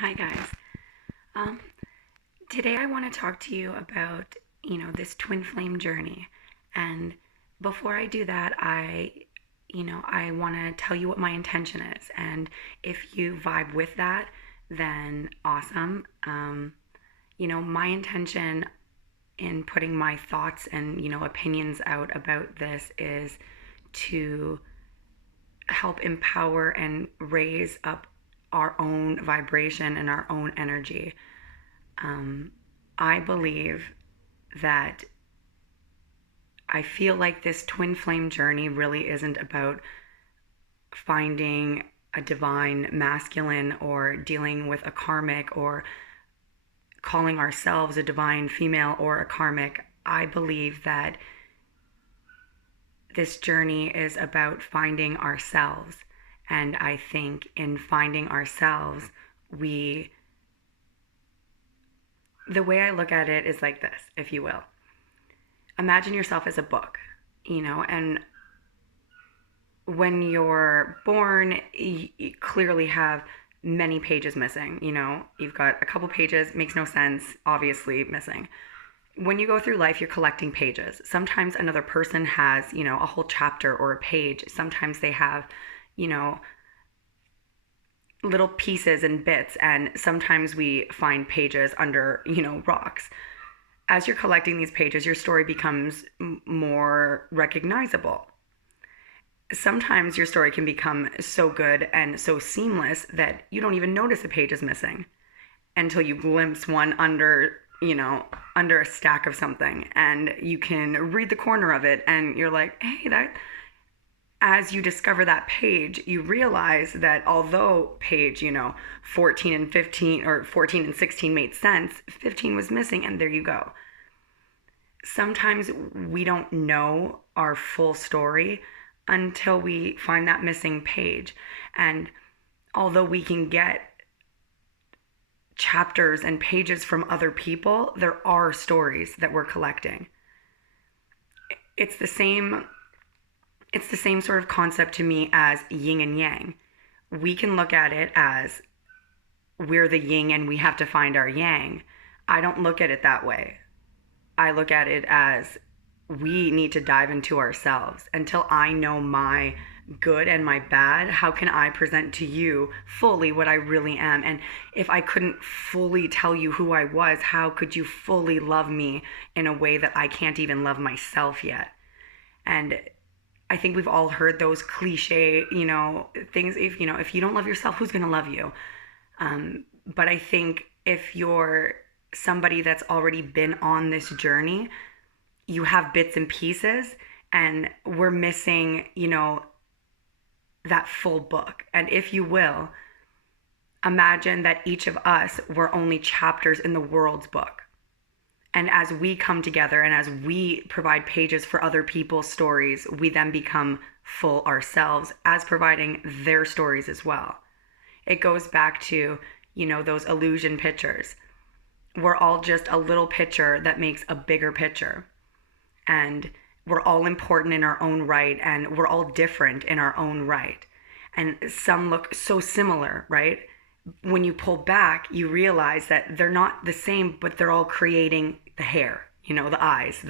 Hi guys. Um, Today I want to talk to you about, this twin flame journey. And before I do that, I want to tell you what my intention is. And if you vibe with that, then awesome. My intention in putting my thoughts and, opinions out about this is to help empower and raise up our own vibration and our own energy. Um, I believe that I feel like this twin flame journey really isn't about finding a divine masculine or dealing with a karmic or calling ourselves a divine female or a karmic. I believe that this journey is about finding ourselves. And I think in finding ourselves, we the way I look at it is like this, if you will. Imagine yourself as a book, and when you're born, you clearly have many pages missing. You've got a couple pages, makes no sense, obviously missing. When you go through life, you're collecting pages. Sometimes another person has, a whole chapter or a page. Sometimes they have, you know, little pieces and bits, and sometimes we find pages under, rocks. As you're collecting these pages, your story becomes more recognizable. Sometimes your story can become so good and so seamless that you don't even notice a page is missing until you glimpse one under a stack of something, and you can read the corner of it and you're like, hey, that as you discover that page, you realize that although page, 14 and 15 or 14 and 16 made sense, 15 was missing, and there you go. Sometimes we don't know our full story until we find that missing page. And although we can get chapters and pages from other people, there are stories that we're collecting. It's the same sort of concept to me as yin and yang. We can look at it as we're the yin and we have to find our yang. I don't look at it that way. I look at it as we need to dive into ourselves. Until I know my good and my bad, how can I present to you fully what I really am? And if I couldn't fully tell you who I was, how could you fully love me in a way that I can't even love myself yet? And I think we've all heard those cliche, things. If you don't love yourself, who's going to love you? But I think if you're somebody that's already been on this journey, you have bits and pieces, and we're missing, that full book. And if you will, imagine that each of us were only chapters in the world's book. And as we come together and as we provide pages for other people's stories, we then become full ourselves as providing their stories as well. It goes back to, those illusion pictures. We're all just a little picture that makes a bigger picture. And we're all important in our own right, and we're all different in our own right. And some look so similar, right? When you pull back, you realize that they're not the same, but they're all creating the hair, the eyes,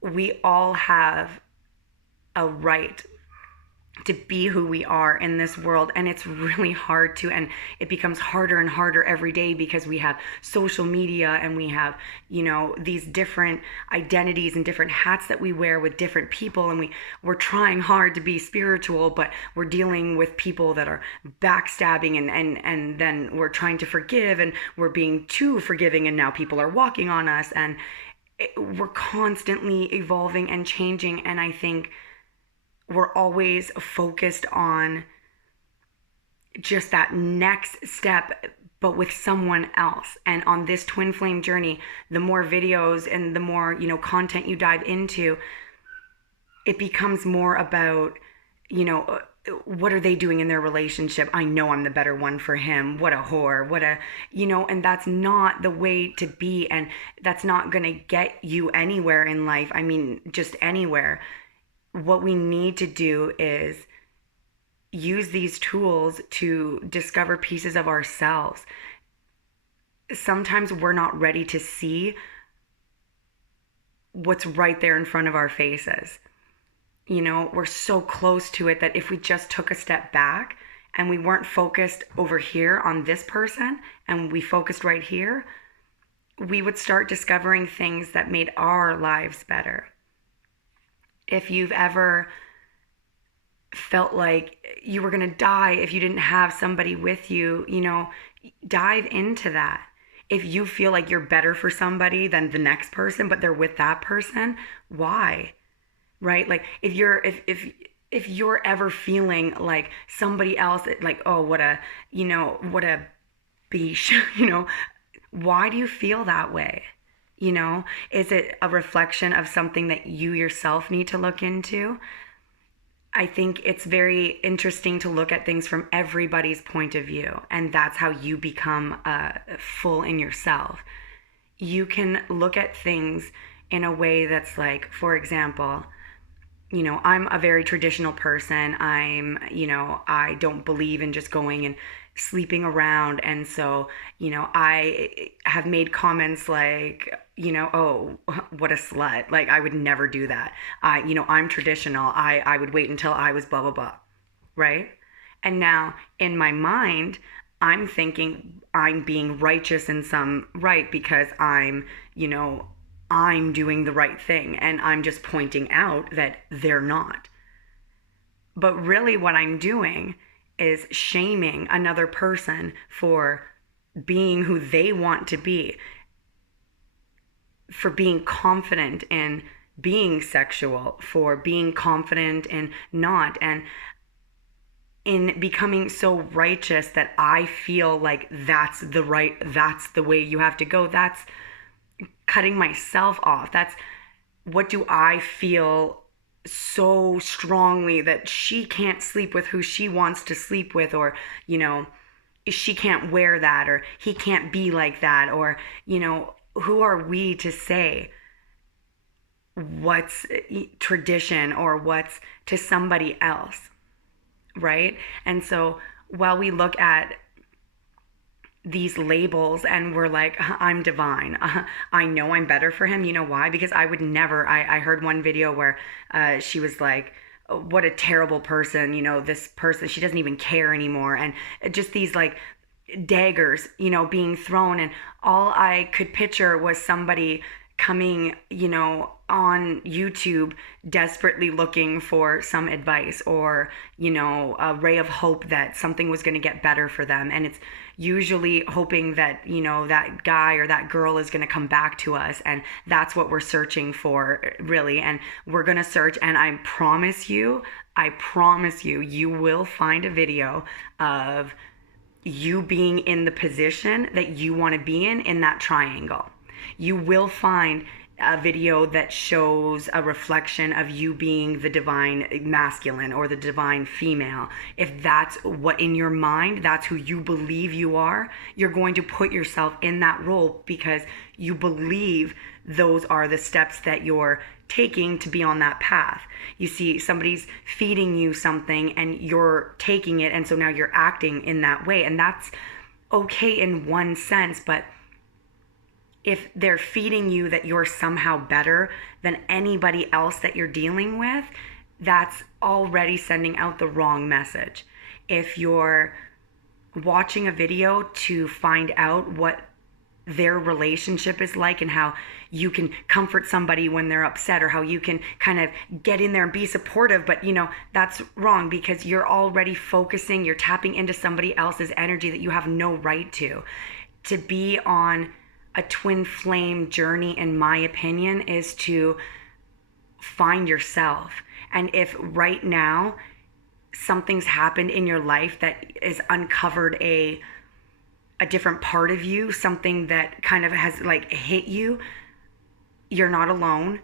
we all have a right to be who we are in this world. And it's really hard to, and it becomes harder and harder every day because we have social media and we have, these different identities and different hats that we wear with different people. And we're trying hard to be spiritual, but we're dealing with people that are backstabbing, and then we're trying to forgive, and we're being too forgiving, and now people are walking on us, and we're constantly evolving and changing. And I think we're always focused on just that next step, but with someone else. And on this twin flame journey, the more videos and the more, content you dive into, it becomes more about, what are they doing in their relationship? I know I'm the better one for him. What a whore. And that's not the way to be. And that's not going to get you anywhere in life. I mean, just anywhere. What we need to do is use these tools to discover pieces of ourselves. Sometimes we're not ready to see what's right there in front of our faces. We're so close to it that if we just took a step back and we weren't focused over here on this person and we focused right here, we would start discovering things that made our lives better. If you've ever felt like you were going to die if you didn't have somebody with you, dive into that. If you feel like you're better for somebody than the next person, but they're with that person, why? Right? Like if you're ever feeling like somebody else, like, oh, what a beesh, why do you feel that way? Is it a reflection of something that you yourself need to look into? I think it's very interesting to look at things from everybody's point of view, and that's how you become full in yourself. You can look at things in a way that's like, for example, I'm a very traditional person. I don't believe in just going and sleeping around. And so, I have made comments like, oh, what a slut. Like, I would never do that. I'm traditional. I would wait until I was blah, blah, blah. Right? And now in my mind, I'm thinking I'm being righteous in some right because I'm doing the right thing, and I'm just pointing out that they're not. But really what I'm doing is shaming another person for being who they want to be, for being confident in being sexual, for being confident in not, and in becoming so righteous that I feel like that's the way you have to go. That's cutting myself off. That's what do I feel so strongly that she can't sleep with who she wants to sleep with, or she can't wear that, or he can't be like that, or who are we to say what's tradition or what's to somebody else, right? And so while we look at these labels and we're like, I'm divine, I know I'm better for him. You know why? Because I would never. I heard one video where she was like, what a terrible person, this person, she doesn't even care anymore, and just these like daggers being thrown, and all I could picture was somebody coming on YouTube desperately looking for some advice or a ray of hope that something was going to get better for them. And it's usually hoping that that guy or that girl is going to come back to us, and that's what we're searching for, really. And we're going to search, and I promise you you will find a video of you being in the position that you want to be in that triangle. You will find a video that shows a reflection of you being the divine masculine or the divine female. If that's what in your mind, that's who you believe you are, you're going to put yourself in that role because you believe those are the steps that you're taking to be on that path. You see, somebody's feeding you something and you're taking it, and so now you're acting in that way, and that's okay in one sense. But if they're feeding you that you're somehow better than anybody else that you're dealing with, that's already sending out the wrong message. If you're watching a video to find out what their relationship is like and how you can comfort somebody when they're upset, or how you can kind of get in there and be supportive, but that's wrong, because you're already focusing, you're tapping into somebody else's energy that you have no right to. To be on a twin flame journey, in my opinion, is to find yourself. And if right now something's happened in your life that has uncovered a different part of you, something that kind of has like hit you, you're not alone.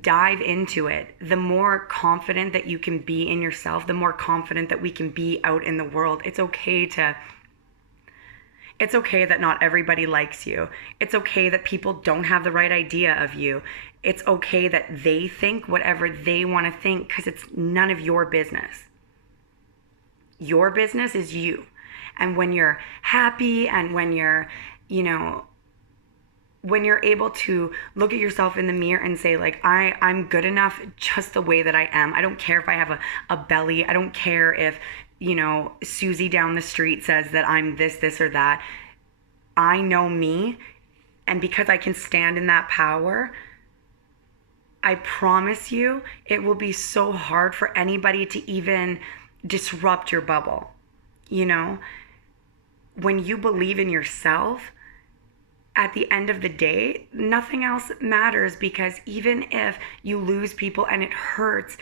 Dive into it. The more confident that you can be in yourself, the more confident that we can be out in the world. It's okay that not everybody likes you. It's okay that people don't have the right idea of you. It's okay that they think whatever they want to think, because it's none of your business. Your business is you. And when you're happy and when you're, when you're able to look at yourself in the mirror and say, like, I'm good enough just the way that I am. I don't care if I have a belly. I don't care if, Susie down the street says that I'm this, or that. I know me. And because I can stand in that power, I promise you, it will be so hard for anybody to even disrupt your bubble. When you believe in yourself, at the end of the day, nothing else matters, because even if you lose people and it hurts,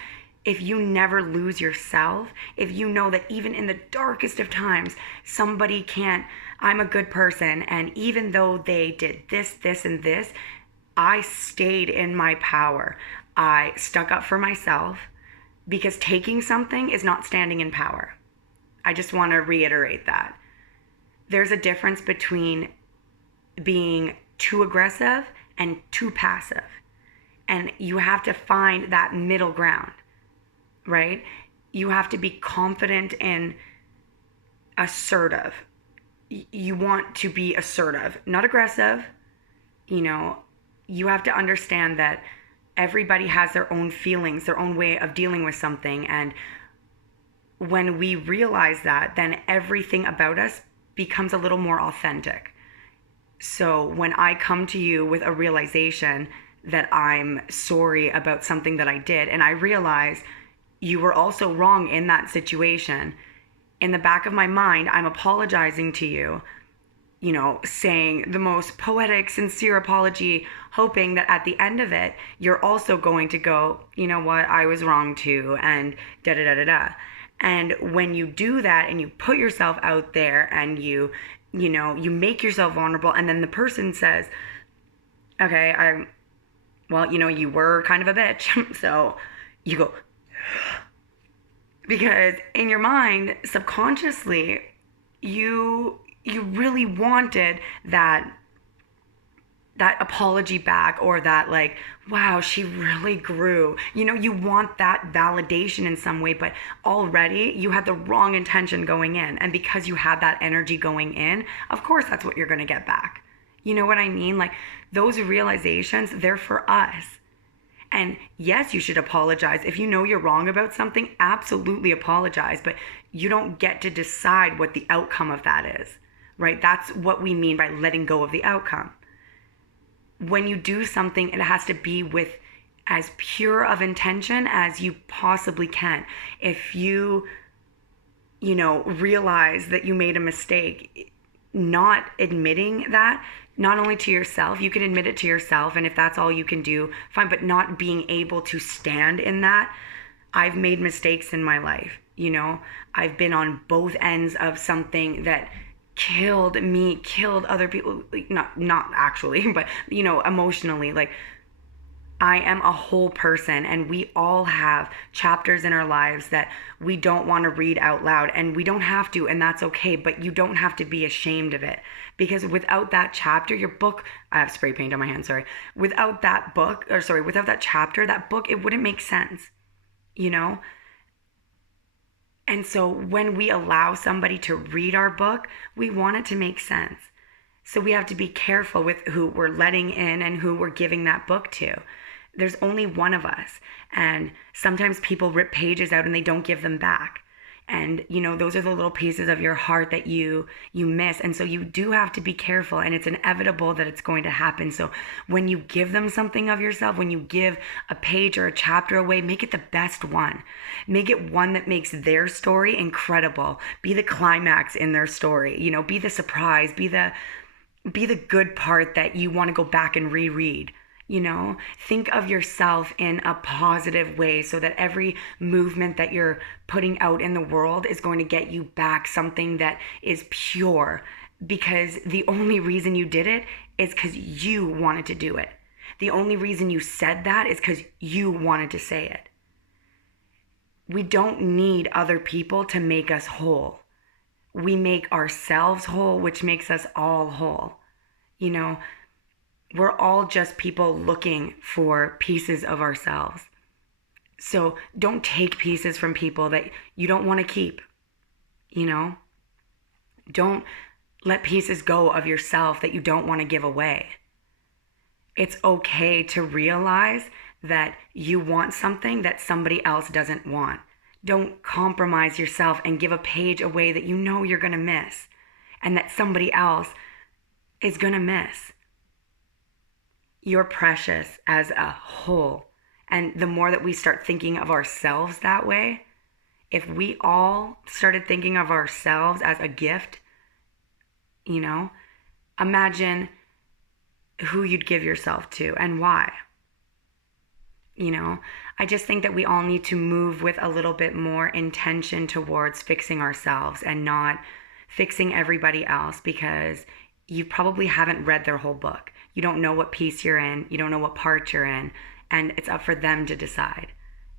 if you never lose yourself, if you know that even in the darkest of times, somebody can't, I'm a good person, and even though they did this, and this, I stayed in my power. I stuck up for myself, because taking something is not standing in power. I just want to reiterate that. There's a difference between being too aggressive and too passive. And you have to find that middle ground, right? You have to be confident and assertive. You want to be assertive, not aggressive. You have to understand that everybody has their own feelings, their own way of dealing with something. And when we realize that, then everything about us becomes a little more authentic. So when I come to you with a realization that I'm sorry about something that I did, and I realize you were also wrong in that situation, in the back of my mind, I'm apologizing to you, saying the most poetic, sincere apology, hoping that at the end of it, you're also going to go, you know what, I was wrong too, and da-da-da-da-da. And when you do that and you put yourself out there and you make yourself vulnerable, and then the person says, okay, you were kind of a bitch. So you go, because in your mind, subconsciously, you really wanted that apology back, or that, like, wow, she really grew. You want that validation in some way, but already you had the wrong intention going in. And because you had that energy going in, of course, that's what you're going to get back. You know what I mean? Like, those realizations, they're for us. And yes, you should apologize. If you know you're wrong about something, absolutely apologize. But you don't get to decide what the outcome of that is, right? That's what we mean by letting go of the outcome. When you do something, it has to be with as pure of intention as you possibly can. If you realize that you made a mistake, not admitting that, not only to yourself, you can admit it to yourself, and if that's all you can do, fine, but not being able to stand in that. I've made mistakes in my life. I've been on both ends of something that killed me, killed other people, not actually, but emotionally. Like, I am a whole person, and we all have chapters in our lives that we don't want to read out loud, and we don't have to, and that's okay. But you don't have to be ashamed of it, because without that chapter, your book, I have spray paint on my hand, sorry, without that chapter, that book, it wouldn't make sense, And so when we allow somebody to read our book, we want it to make sense. So we have to be careful with who we're letting in and who we're giving that book to. There's only one of us. And sometimes people rip pages out and they don't give them back. And, those are the little pieces of your heart that you miss. And so you do have to be careful, and it's inevitable that it's going to happen. So when you give them something of yourself, when you give a page or a chapter away, make it the best one. Make it one that makes their story incredible. Be the climax in their story, be the surprise, be the good part that you want to go back and reread. Think of yourself in a positive way, so that every movement that you're putting out in the world is going to get you back something that is pure, because the only reason you did it is because you wanted to do it. The only reason you said that is because you wanted to say it. We don't need other people to make us whole. We make ourselves whole, which makes us all whole. We're all just people looking for pieces of ourselves. So don't take pieces from people that you don't want to keep. you know? Don't let pieces go of yourself that you don't want to give away. It's okay to realize that you want something that somebody else doesn't want. Don't compromise yourself and give a page away that you know you're going to miss and that somebody else is going to miss. You're precious as a whole. And the more that we start thinking of ourselves that way, if we all started thinking of ourselves as a gift, you know, imagine who you'd give yourself to and why. You know, I just think that we all need to move with a little bit more intention towards fixing ourselves and not fixing everybody else, because you probably haven't read their whole book. You don't know what piece you're in. You don't know what part you're in. And it's up for them to decide.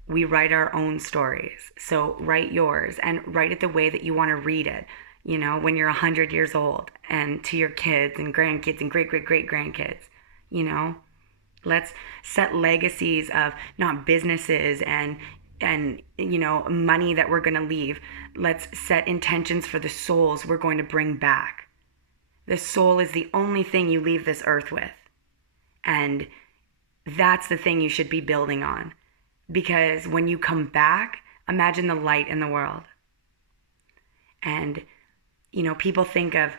We write our own stories. So write yours and write it the way that you want to read it. You know, when you're 100 years old, and to your kids and grandkids and great-great-great-grandkids, you know. Let's set legacies of not businesses and you know, money that we're going to leave. Let's set intentions for the souls we're going to bring back. The soul is the only thing you leave this earth with. And that's the thing you should be building on. Because when you come back, imagine the light in the world. And, you know, people think of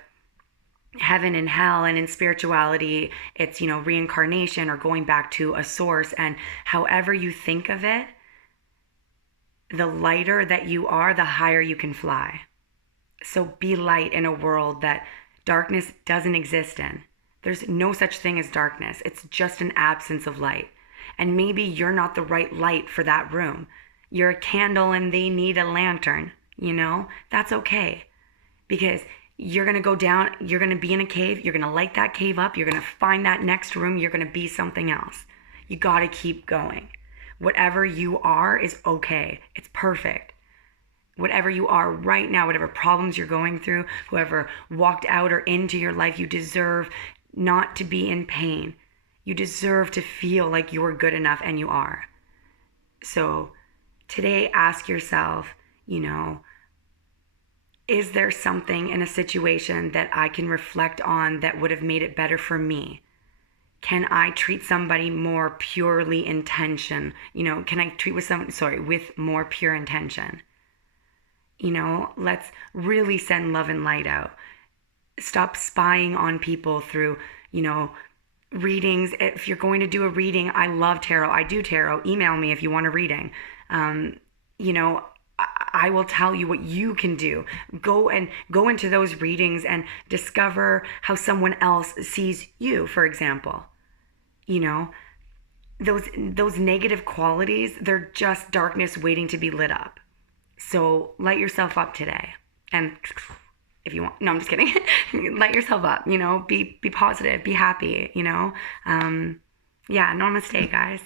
heaven and hell, and in spirituality, it's, you know, reincarnation or going back to a source. And however you think of it, the lighter that you are, the higher you can fly. So be light in a world that darkness doesn't exist in. There's no such thing as darkness. It's just an absence of light. And maybe you're not the right light for that room. You're a candle and they need a lantern, you know? That's okay. Because you're going to go down, you're going to be in a cave, you're going to light that cave up, you're going to find that next room, you're going to be something else. You got to keep going. Whatever you are is okay. It's perfect. Whatever you are right now, whatever problems you're going through, whoever walked out or into your life, you deserve not to be in pain. You deserve to feel like you are good enough, and you are. So today, ask yourself, you know, is there something in a situation that I can reflect on that would have made it better for me? Can I treat somebody more purely intention? You know, can I treat with more pure intention? You know, let's really send love and light out. Stop spying on people through, you know, readings. If you're going to do a reading, I love tarot. I do tarot. Email me if you want a reading. You know, I will tell you what you can do. Go into those readings and discover how someone else sees you, for example. You know, those negative qualities, they're just darkness waiting to be lit up. So light yourself up today. And if you want, no, I'm just kidding. Light yourself up, you know, be positive, be happy, you know. Yeah, namaste, guys.